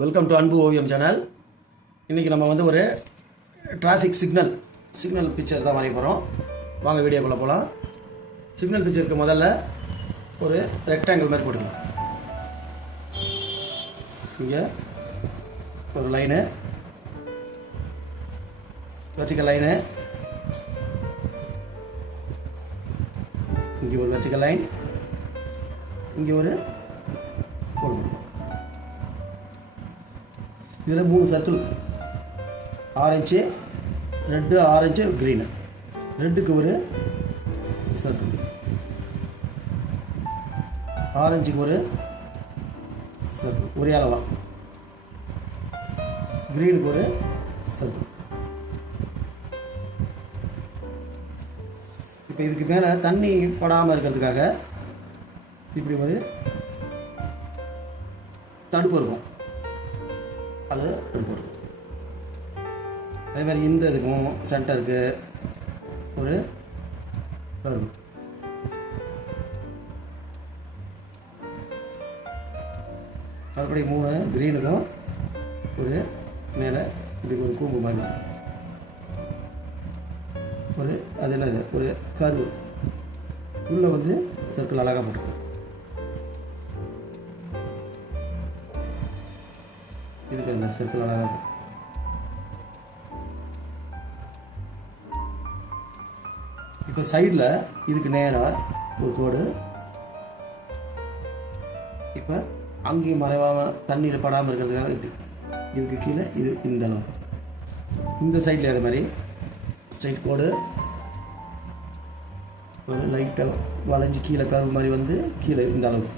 Welcome to அன்பு ஓவியம் channel. இன்றைக்கி நம்ம வந்து ஒரு டிராஃபிக் சிக்னல் பிக்சர் தான் வரைய போகிறோம். வாங்க வீடியோக்குள்ளே போகலாம். சிக்னல் பிக்சருக்கு முதல்ல ஒரு ரெக்டாங்கிள் மாதிரி போட்டுக்கலாம். இங்கே ஒரு லைனு, வெர்டிக்கல் லைனு, இங்கே ஒரு வெர்டிக்கல் லைன், இங்கே ஒரு கோடு. இதில் 3 circle, orange, red, orange, green. ரெட்டுக்கு ஒரு சர்க்கிள், ஆரஞ்சுக்கு ஒரு சர்க்கிள் ஒரே அளவா, க்ரீனுக்கு ஒரு சர்க்கிள். இப்போ இதுக்கு மேலே தண்ணி படாமல் இருக்கிறதுக்காக இப்படி ஒரு தடுப்பு இருக்கும், அது தடுப்பு இருக்கும். அதே மாதிரி இந்த இதுக்கும் சென்டருக்கு ஒரு கர்வ், மறுபடி 3 க்ரீனுக்கும் ஒரு மேலே இப்படி ஒரு கூம்பு மாதிரி ஒரு, அது என்னது, ஒரு கர்வு உள்ளே வந்து சர்க்கிள் அழகாக போட்டுருக்கோம். இதுக்கு அந்த சர்க்கிள் அழகாக இருக்கும். இப்போ சைடில் இதுக்கு நேராக ஒரு கோடு, இப்போ அங்கேயும் மறைவாமல் தண்ணியில் படாமல் இருக்கிறதுக்காக இப்படி இதுக்கு கீழே இது இந்த அளவு, இந்த சைடில் அதே மாதிரி ஸ்ட்ரைட் கோடு ஒரு லைட்டாக வளைஞ்சி கீழே கருவு மாதிரி வந்து கீழே இந்த அளவு.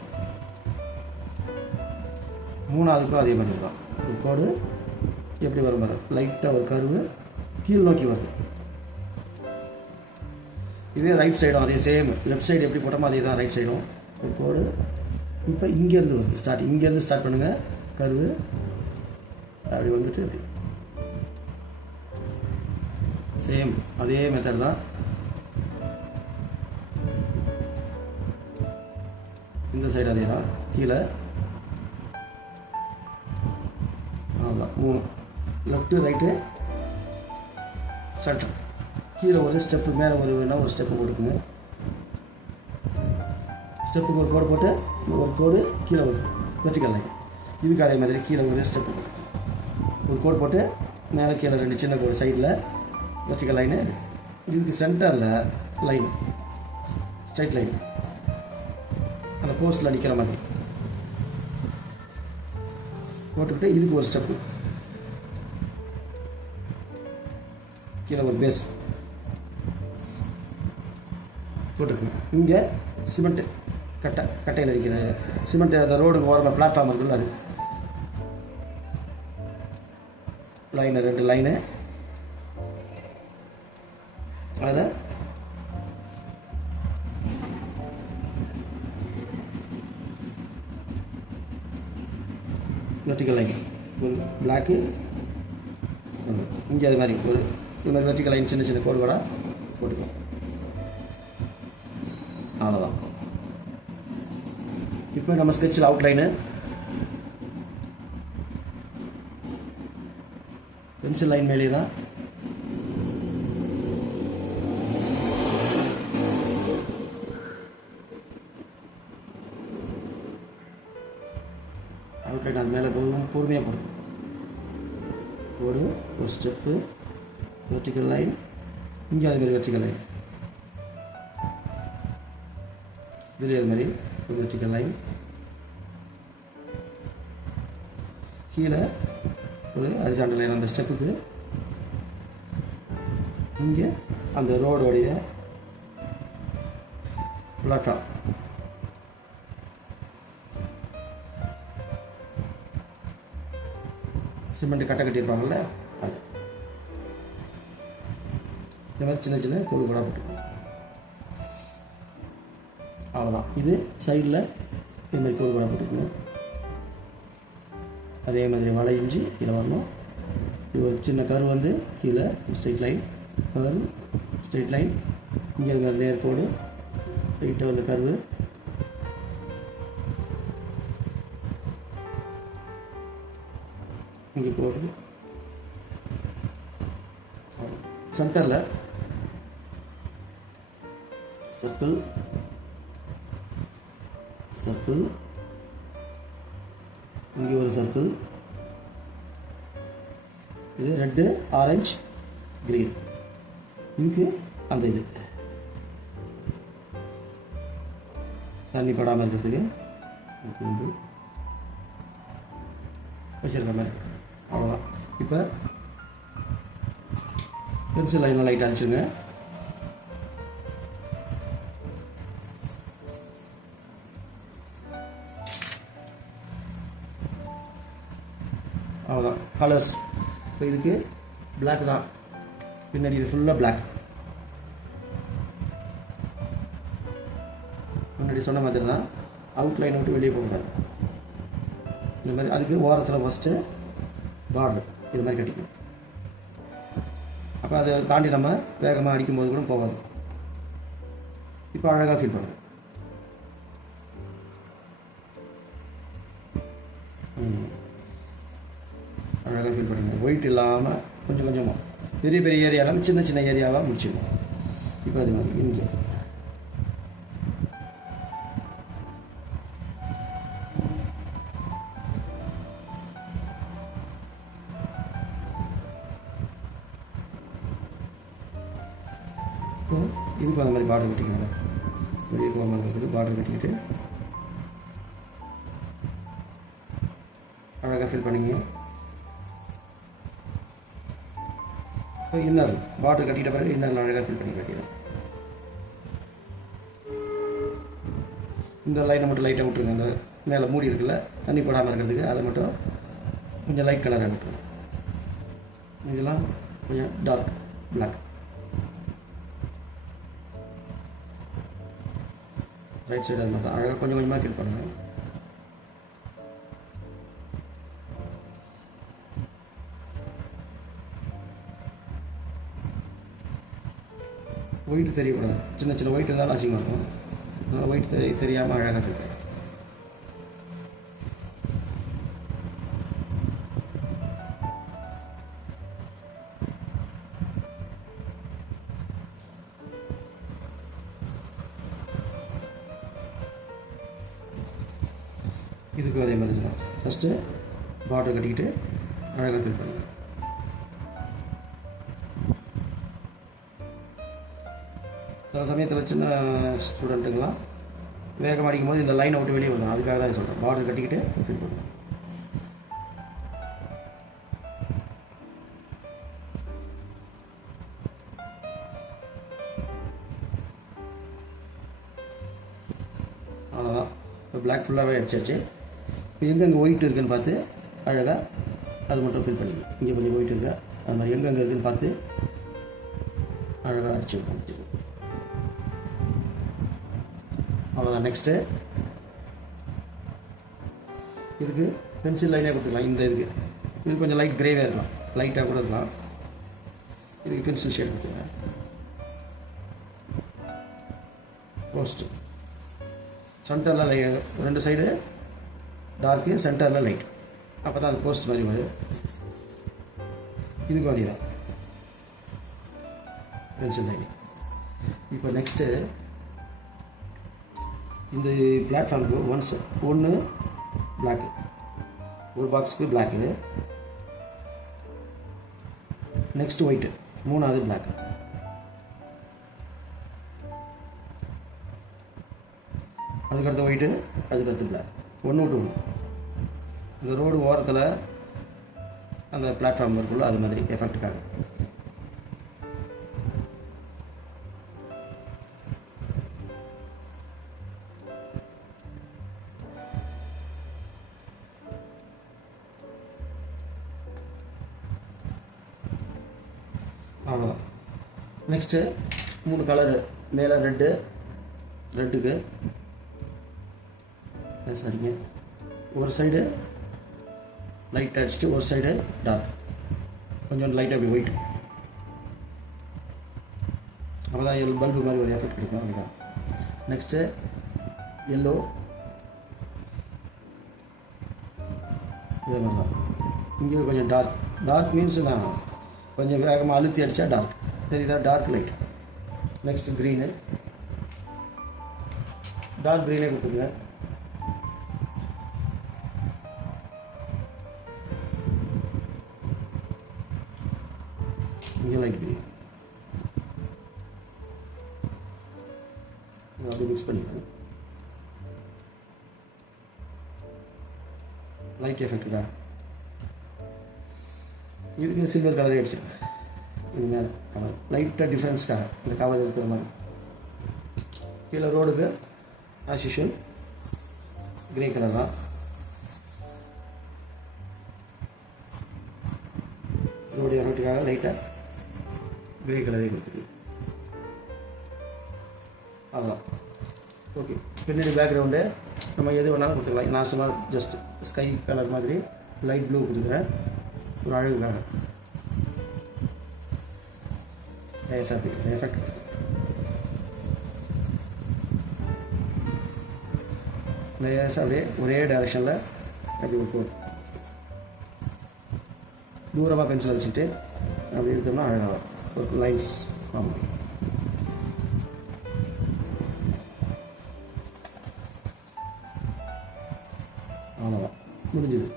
3ஆவதுக்கும் அதே மாதிரி தான் ஒரு கோடு எப்படி வரும் பாரு, லைட்டாக ஒரு கருவு கீழ் நோக்கி வருது. இதே ரைட் சைடும் அதே சேம், லெஃப்ட் சைடு எப்படி போட்டோமோ அதே தான் ரைட் சைடும் ஒரு கோடு. இப்போ இங்கேருந்து வருது, இங்கேருந்து ஸ்டார்ட் பண்ணுங்கள், கருவு அப்படி வந்துட்டு அப்படி சேம் அதே மெத்தட் தான். இந்த சைடு அதே தான், கீழே அவ்வளோதான். 3 லெஃப்ட்டு, ரைட்டு, சென்டர். கீழே ஒரு ஸ்டெப்பு, மேலே ஒரு ஸ்டெப்பு போட்டுக்குங்க. ஸ்டெப்புக்கு ஒரு கோடு போட்டு ஒரு கோடு கீழே ஒரு வெர்டிக்கல் லைன். இதுக்கு அதே மாதிரி கீழே ஒரு ஸ்டெப்பு ஒரு கோடு போட்டு மேலே கீழே 2 சின்ன கோடு சைடில் வெர்டிக்கல் லைனு. இதுக்கு சென்டரில் லைன், ஸ்ட்ரைட் லைன், அந்த போஸ்ட்டில் நிற்கிற மாதிரி போட்டுக்கிட்டு இதுக்கு ஒரு ஸ்டெப்பு கீழே ஒரு பேஸ் போட்டுருக்குங்க. இங்கே சிமெண்ட்டு கட்டையில் இருக்கிற சிமெண்ட்டு, அந்த ரோடுக்கு ஓரமாக பிளாட்ஃபார்ம் இருக்குல்ல, அது லைனு, 2 லைனு, அதில் வெர்டிக்கல் லைன் ஒரு பிளாக்கு, இங்கே அது மாதிரி ஒரு இது மாதிரி வெர்டிக்கல் லைன் சின்ன சின்ன கோடு கூட போட்டுக்கலாம். அவ்வளோதான். இப்போ நம்ம ஸ்கெட்சில் அவுட்லைனு, பென்சில் லைன் மேலே தான் அவுட்லைன், அது மேலே பொறுமையாக போடும். ஒரு ஸ்டெப்பு, வெர்டிக்கல் லைன், இங்கே அது மாதிரி வெர்டிக்கல் லைன், இதுலேயே அது மாதிரி ஒரு வெர்டிக்கல் லைன், கீழே ஒரு ஹரிசாண்டல் லைன். அந்த ஸ்டெப்புக்கு இங்கே அந்த ரோடோடைய பிளாட்ஃபார்ம், சிமெண்ட் கட்டை கட்டியிருப்பாங்கள்ல, அது இந்த மாதிரி சின்ன சின்ன கோடு கூட போட்டுக்கணும். அவ்வளோதான். இது சைடில் இது மாதிரி கோடு கூட போட்டுக்கணும். அதே மாதிரி வளைஞ்சி கீழே வரணும். இது ஒரு சின்ன கர்வ் வந்து கீழே straight line, curve, straight line, இங்கே அது மாதிரி நேர் கோடு, ரைட்டாக வந்து கர்வு, இங்கே க்ளோஸ், சென்டரில் சர்க்கிள் சர்க்கிள், இங்கே ஒரு சர்க்கிள், இது ரெட்டு ஆரஞ்சு க்ரீன், இதுக்கு அந்த இது தண்ணி படாமல் இருக்கிறதுக்கு வச்சுருக்க மாதிரி. அவ்வளோதான். இப்போ பென்சில் லைனில் லைட் அடிச்சுங்க. அவ்வளோதான் கலர்ஸ். இப்போ இதுக்கு பிளாக் தான், பின்னாடி இது ஃபுல்லாக பிளாக். முன்னாடி சொன்ன மாதிரி தான், அவுட்லைனை விட்டு வெளியே போகக்கூடாது. இந்த மாதிரி அதுக்கு ஓரத்தில் ஃபஸ்ட்டு பார்டர் இது மாதிரி கட்டிக்கணும். அப்போ அதை தாண்டி நம்ம வேகமாக அடிக்கும்போது கூட போகாது. இப்போ அழகாக ஃபீல் பண்ணுங்க. அழகாக ஃபீல் பண்ணுங்கள். ஒயிட் இல்லாமல் கொஞ்சம் கொஞ்சமாக பெரிய பெரிய ஏரியா இல்லாமல் சின்ன சின்ன ஏரியாவாக முடிச்சிடணும். இப்போ அது மாதிரி இங்கே இதுக்கு அந்த மாதிரி பார்டர் கட்டிக்கணும். வெளியே போகாமல் இருக்கிறதுக்கு பார்டர் கட்டிக்கிட்டு அழகாக ஃபில் பண்ணிங்க. இப்போ இன்னர் பார்டர் கட்டிட்ட பிறகு இன்னரில் அழகாக ஃபில் பண்ணி கட்டிடணும். இந்த லைனை மட்டும் லைட்டாக விட்டுருங்க. அந்த மேலே மூடி இருக்குல்ல, தண்ணி போடாமல் இருக்கிறதுக்கு அதை மட்டும் கொஞ்சம் லைட் கலராக விட்டுருங்க. இதெல்லாம் கொஞ்சம் டார்க் பிளாக். ரைட் சைடு அது மாதிரி தான் அழகாக கொஞ்சம் கொஞ்சமாக ஃபில் பண்ணுங்கள். ஒயிட் தெரியக்கூடாது. சின்ன சின்ன ஒயிட் இருந்தாலும் அசிங்கமாக இருக்கும். அதனால் ஒயிட் தெரியாமல் அழகாக ஃபில் பண்ணுங்கள். இதுக்கும் அதே மாதிரி தான். ஃபஸ்ட்டு பார்டர் கட்டிக்கிட்டு அழகாக ஃபில் பண்ணுங்கள். சில சமயத்தில் சின்ன ஸ்டூடெண்ட்டுங்களாம் வேகம் அடிக்கும் போது இந்த லைனை விட்டு வெளியே வந்துடும். அதுக்காக தான் சொல்கிறேன், பார்டர் கட்டிக்கிட்டு ஃபில் பண்ணுங்கள். அவ்வளோதான். இப்போ பிளாக் ஃபுல்லாகவே அடிச்சாச்சு. இப்போ எங்கெங்கே ஒயிட் இருக்குதுன்னு பார்த்து அழகாக அது மட்டும் ஃபில் பண்ணிங்க. இங்கே கொஞ்சம் ஒயிட் இருக்கா, அது மாதிரி எங்கெங்கே இருக்குதுன்னு பார்த்து அழகாக அடிச்சு கொடுத்துருங்க. அவ்வளோதான். நெக்ஸ்ட்டு இதுக்கு பென்சில் லைனே கொடுத்துக்கலாம். இந்த இதுக்கு இது கொஞ்சம் லைட் கிரேவாக இருக்கலாம், லைட்டாக கூட இருக்கலாம். இதுக்கு பென்சில் ஷேட் கொடுத்துருங்க. போஸ்ட்டு சென்டரில் ரெண்டு சைடு டார்க்கு, சென்டரில் லைட். அப்போ தான் அது போஸ்ட் மாதிரி வரும். இதுக்கு வழி தான் பென்சில் லைன். இப்போ நெக்ஸ்ட்டு இந்த பிளாட்ஃபார்முக்கு ஒன்று பிளாக்கு, ஒரு பாக்ஸுக்கு பிளாக்கு, நெக்ஸ்ட் ஒயிட்டு, மூணாவது பிளாக்கு. அதுக்கடுத்து ஒயிட்டு, அதுக்கடுத்து பிளாக். ஒன்று விட்டு ஒன்று இந்த ரோடு ஓரத்தில் அந்த பிளாட்ஃபார்ம் இருக்குள்ள அது மாதிரி எஃபெக்ட்டுக்காக. அவ்வளோதான். நெக்ஸ்ட்டு 3 கலரு மேலே ரெட்டுக்கு சரிங்க. ஒரு சைடு லைட் அடிச்சுட்டு ஒரு சைடு டார்க், கொஞ்சம் லைட்டாக அப்படி ஒயிட். அப்போ தான் பல்பு மாதிரி ஒரு எஃபெக்ட் கிடைக்கும். அதுதான். நெக்ஸ்ட்டு எல்லோ, இதே மாதிரி தான் இங்கே கொஞ்சம் டார்க் மீன்ஸ் நான் கொஞ்சம் வேகமாக அழுத்தி அடித்தா டார்க் தெரியுதா, dark light. Next green, dark க்ரீனே கொடுத்துருங்க. இங்கே லைட் க்ரீன் அப்படி மிக்ஸ் பண்ணிக்கணும். லைட் எஃபெக்ட்டுக்கா இதுக்கு சில்வர் கலரே அடிச்சிருக்கேன். இது மேலே கவர் லைட்டாக டிஃப்ரென்ஸ்க்காக இந்த கவர் இருக்கிற மாதிரி. கீழே ரோடுக்கு ஆஸ் யூஷுவல் கிரே கலர் தான். ரோடு எஃபெக்ட்டுக்காக லைட்டாக கிரே கலரே கொடுத்துருக்கு. அவ்வளோதான். ஓகே, பின்னாடி பேக்ரவுண்டு நம்ம எது வேணாலும் கொடுத்துக்கலாம். நான் சும்மா ஜஸ்ட் ஸ்கை கலர் மாதிரி லைட் ப்ளூ கொடுத்துக்கிறேன் ஒரு அழகுக்காக. எஃபெக்ட் லேசாக அப்படியே ஒரே டைரெக்ஷனில் அப்படி ஒரு கோடு தூரமாக பென்சில் வச்சுட்டு அப்படி எடுத்தோம்னா அழகாக ஒரு லைன்ஸ் ஃபார்ம் பண்ணி. அவ்வளோதான், முடிஞ்சுது.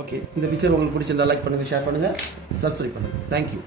ஓகே, இந்த பிக்சர் உங்களுக்கு பிடிச்சிருந்தா லைக் பண்ணுங்கள், ஷேர் பண்ணுங்கள், சப்ஸ்கிரைப் பண்ணுங்கள். தேங்க்யூ.